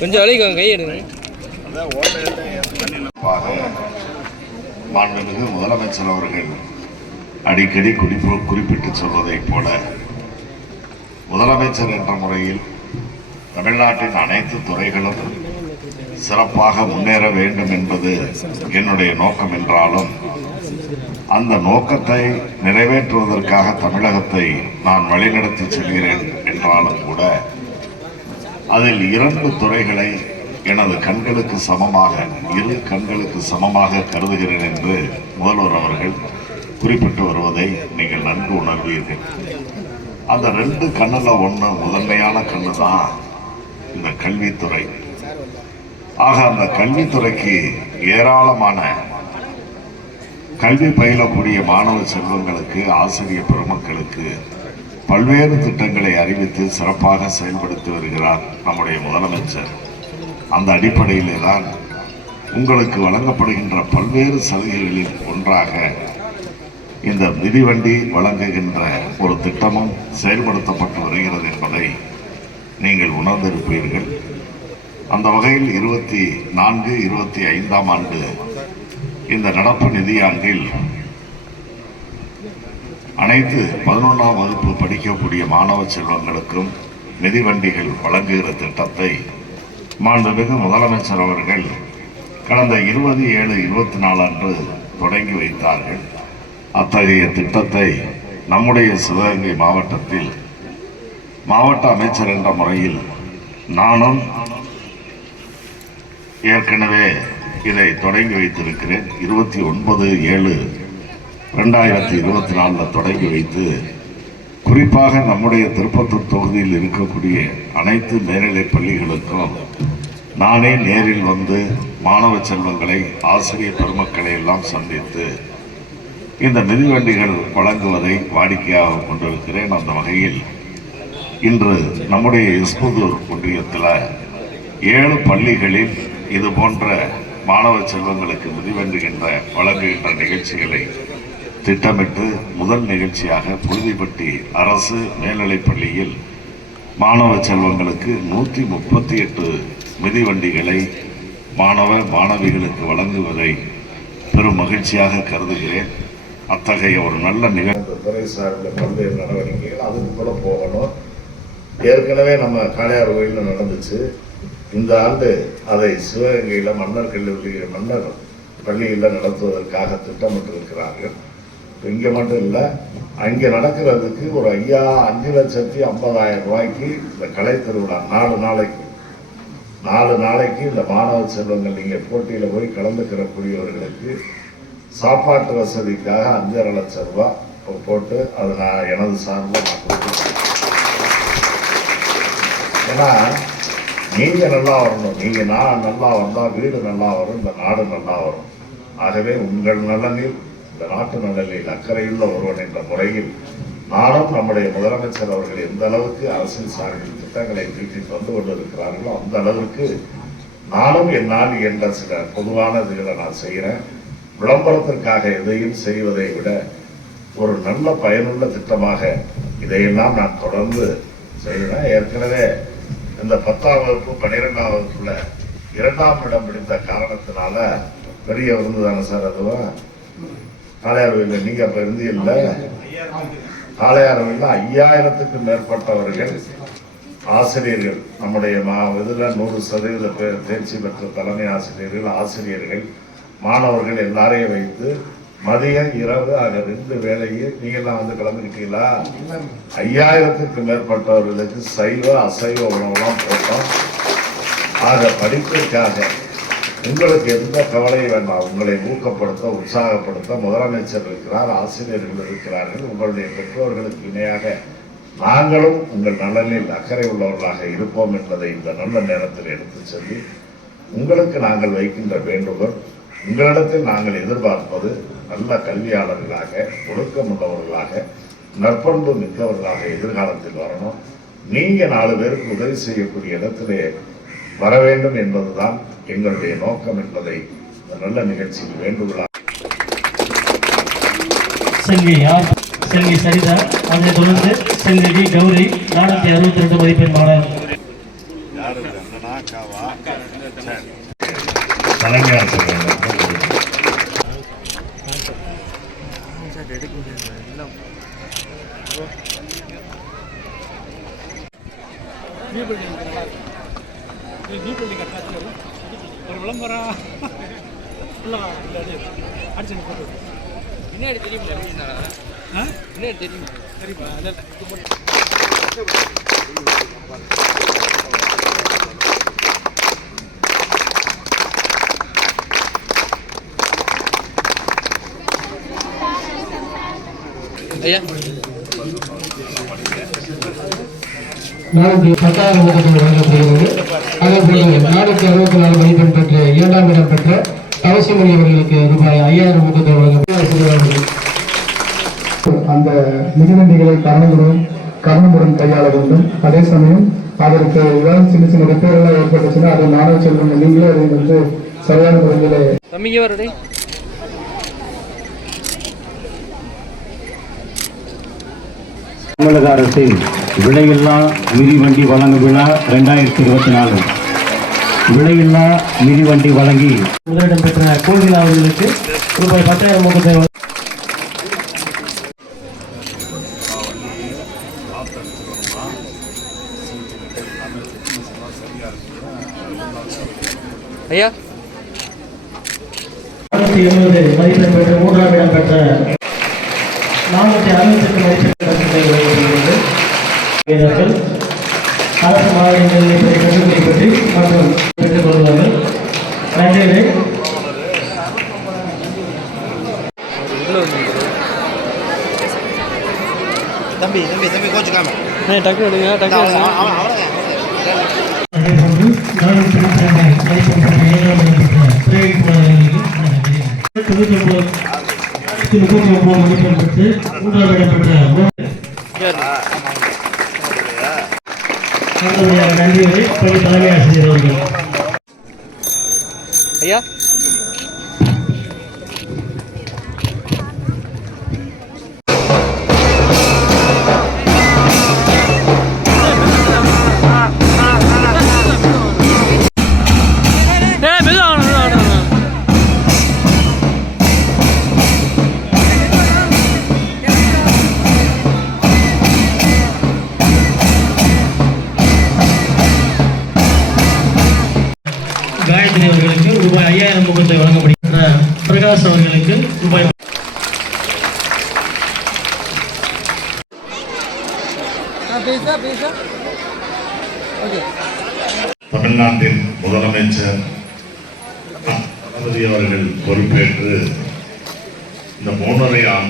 கொஞ்சம் வலிக்கும் கை எடுங்க. மாண்புமிகு முதலமைச்சர் அவர்கள் அடிக்கடி குறிப்பிட்டு சொல்வதைப் போல முதலமைச்சர் என்ற முறையில் தமிழ்நாட்டின் அனைத்து துறைகளும் சிறப்பாக முன்னேற வேண்டும் என்பது என்னுடைய நோக்கம் என்றாலும் அந்த நோக்கத்தை நிறைவேற்றுவதற்காக தமிழகத்தை நான் வழிநடத்தி செல்கிறேன் என்றாலும் கூட அதில் 2 துறைகளை எனது கண்களுக்கு சமமாக, இரு கண்களுக்கு சமமாக கருதுகிறேன் என்று முதல்வர் அவர்கள் குறிப்பிட்டு வருவதை நீங்கள் நன்கு உணர்வீர்கள். அந்த 2 கண்ணுல ஒன்று முதன்மையான கண்ணு தான் இந்த கல்வித்துறை. ஆக அந்த கல்வித்துறைக்கு ஏராளமான கல்வி பயிலக்கூடிய மாணவ செல்வங்களுக்கு, ஆசிரியர் பெருமக்களுக்கு பல்வேறு திட்டங்களை அறிவித்து சிறப்பாக செயல்படுத்தி வருகிறார் நம்முடைய முதலமைச்சர். அந்த அடிப்படையிலே தான் உங்களுக்கு வழங்கப்படுகின்ற பல்வேறு சலுகைகளில் ஒன்றாக இந்த மிதிவண்டி வழங்குகின்ற ஒரு திட்டமும் செயல்படுத்தப்பட்டு வருகிறது என்பதை நீங்கள் உணர்ந்திருப்பீர்கள். அந்த வகையில் 24-25ஆம் ஆண்டு இந்த நடப்பு நிதியாண்டில் அனைத்து 11ஆம் வகுப்பு படிக்கக்கூடிய மாணவ செல்வங்களுக்கும் மிதிவண்டிகள் வழங்குகிற திட்டத்தை மாண்புமிகு முதலமைச்சர் அவர்கள் கடந்த 20/7/24 அன்று தொடங்கி வைத்தார்கள். அத்தகைய திட்டத்தை நம்முடைய சிவகங்கை மாவட்டத்தில் மாவட்ட அமைச்சர் என்ற முறையில் நானும் ஏற்கனவே இதை தொடங்கி வைத்திருக்கிறேன். 29/7/2024 தொடங்கி வைத்து குறிப்பாக நம்முடைய திருப்பத்தூர் தொகுதியில் இருக்கக்கூடிய அனைத்து மேல்நிலைப் பள்ளிகளுக்கும் நானே நேரில் வந்து மாணவ செல்வங்களை, ஆசிரியர் பெருமக்களை எல்லாம் சந்தித்து இந்த மிதிவண்டிகள் வழங்குவதை வாடிக்கையாக கொண்டிருக்கிறேன். அந்த வகையில் இன்று நம்முடைய எஸ்புதூர் ஒன்றியத்தில் 7 பள்ளிகளில் இது போன்ற மாணவ செல்வங்களுக்கு மிதிவண்டுகின்ற வழங்குகின்ற நிகழ்ச்சிகளை திட்டமிட்டு முதல் நிகழ்ச்சியாக புழுதிப்பட்டி அரசு மேல்நிலைப் பள்ளியில் மாணவ செல்வங்களுக்கு 138 மிதிவண்டிகளை மாணவ மாணவிகளுக்கு வழங்குவதை பெரும் மகிழ்ச்சியாக கருதுகிறேன். அத்தகைய ஒரு நல்ல நிகழ்வு துறை சார்ந்த பல்வேறு நடவடிக்கைகள் அதுக்கு கூட போகணும். ஏற்கனவே நம்ம காளையார் கோயிலில் நடந்துச்சு. இந்த ஆண்டு அதை சிவகங்கையில் மன்னர் பள்ளியில் நடத்துவதற்காக திட்டமிட்டிருக்கிறார்கள். இங்கே மட்டும் இல்லை, அங்கே நடக்கிறதுக்கு ஒரு 5,50,000 ரூபாய்க்கு இந்த கலை திருவிழா 4 நாளைக்கு இந்த மாணவ செல்வங்கள் நீங்கள் போட்டியில் போய் கலந்துக்கிறக்கூடியவர்களுக்கு சாப்பாட்டு வசதிக்காக 5,5 லட்சம் ரூபாய் போட்டு அது நான் எனது சார்பில் நான் கொடுத்துருக்கேன். ஏன்னா நீங்கள் நல்லா வரணும், நான் நல்லா வந்தால் வீடு நல்லா வரும், இந்த நாடு நல்லா வரும். ஆகவே உங்கள் நலனில், இந்த நாட்டு நலனில் அக்கறையுள்ள ஒருவன் என்ற முறையில் நானும் நம்முடைய முதலமைச்சர் அவர்கள் எந்த அளவுக்கு அரசியல் சார்பில் திட்டங்களை தீட்டிட்டு வந்து கொண்டிருக்கிறார்களோ அந்த அளவிற்கு நானும் என்னால் என்ற சில பொதுவான இதுகளை நான் செய்கிறேன். விளம்பரத்திற்காக எதையும் செய்வதை விட ஒரு நல்ல பயனுள்ள திட்டமாக இதையெல்லாம் நான் தொடர்ந்து செய்கிறேன். ஏற்கனவே இந்த 10ஆம் வகுப்பு 12ஆம் வகுப்புல 2ஆம் இடம் பிடித்த காரணத்தினால பெரிய விருந்து தானே சார். அதுவும் காளையார் கோயிலில் நீங்க அப்ப இருந்து இல்லை, காளையார் கோயிலில் 5000க்கும் மேற்பட்டவர்கள் ஆசிரியர்கள், நம்முடைய இதுல 100% தேர்ச்சி பெற்ற தலைமை ஆசிரியர்கள், மாணவர்கள் எல்லாரையும் வைத்து மதியம் இரவு ஆக 2 வேளையும் நீங்கள்லாம் வந்து கலந்துக்கிட்டீங்களா? 5000க்கும் மேற்பட்டவர்களுக்கு சைவ அசைவ உணவுலாம் போட்டோம். ஆக படிப்பிற்காக உங்களுக்கு எந்த கவலையும் வேண்டாம். உங்களை ஊக்கப்படுத்த, உற்சாகப்படுத்த முதலமைச்சர் இருக்கிறார், ஆசிரியர்கள் இருக்கிறார்கள். உங்களுடைய பெற்றோர்களுக்கு இணையாக நாங்களும் உங்கள் நலனில் அக்கறை உள்ளவர்களாக இருப்போம் என்பதை இந்த நல்ல நேரத்தில் எடுத்து சொல்லி, உங்களுக்கு நாங்கள் வைக்கின்ற வேண்டுகோள், உங்களிடத்தில் நாங்கள் எதிர்பார்ப்பது நல்ல கல்வியாளர்களாக, ஒழுக்கம் உள்ளவர்களாக, நற்பண்பு மிக்கவர்களாக எதிர்காலத்தில் வரணும். நீங்க 4 பேருக்கு உதவி செய்யக்கூடிய இடத்திலே வர வேண்டும் என்பதுதான் எங்களுடைய நோக்கம் என்பதை இந்த நல்ல நிகழ்ச்சியில் வேண்டுகோளாக. செல்வி சரிதா, அதை தொடர்ந்து செல்வி கௌரி 462 மதிப்பெண் மாணவர். தலைமை ஆசிரியர் ஒரு விளம்பரம் அடிச்சு பின்னாடி தெரியுமில்ல பின்னாடி தெரியும் தெரியுமா ஐயா நாளைக்கு 10,000 ஊக்கத்தொகை வழங்கப்படுகிறது. அதேபோல நானூற்றி 64 மதிப்பெண் பெற்ற 2ஆம் இடம் பெற்ற தவசிமணி அவர்களுக்கு ரூபாய் 5,000 ஊக்கத்தொகை வழங்கப்படுகிறது. அந்த மிதிவண்டிகளை கவனமுடன் கையாள வேண்டும். அதே சமயம் அதற்கு ஏதாவது சின்ன சின்ன ரிப்பேரெல்லாம் ஏற்பட்டுச்சுன்னா அதை மாணவ செல்வங்கள் நீங்களே அதை வந்து சரியான முறையில் தம்பிங்க வரடே தமிழக அரசின் விலையில்லா மிதிவண்டி வழங்கும் விழா 2024 விலையில்லா மிதிவண்டி வழங்கி முதலிடம் பெற்ற கோகிலா அவர்களுக்கு ரூபாய் 10,000 ஊக்கத்தொகை ஐயா 470 மதிப்பெண் பெற்ற 3ஆம் இடம் பெற்ற 468 மதிப்பெண் வழங்கப்படுகிறது. வீரர்கள் அரசு மாநிலங்களில் கண்டுபிடி பற்றி மற்றும் பெற்றுக் கொள்வார்கள். நன்றி. தம்பி தம்பி தம்பி கோச்சுக்காம டக்கு எடுங்க டக்கு அதேபோன்று 432 மதிப்பெண் பெற்ற 7ஆம் இடம் பெற்ற பிரேக் அவர்களுக்கு 39 மதிப்பெண் பெற்று 3ஆம் இடம் பெற்ற நன்றிகளை பள்ளி தலைமை ஆசிரியர் அவர்கள். ஐயா காயத்ரி அவர்களுக்கு ரூபாய் 5,000 ஊக்கத்தொகை வழங்கப்படுகின்ற பிரகாஷ் அவர்களுக்கு ரூபாய் தமிழ்நாட்டின் முதலமைச்சர் தளபதி அவர்கள் பொறுப்பேற்று இந்த 3.5 ஆண்டு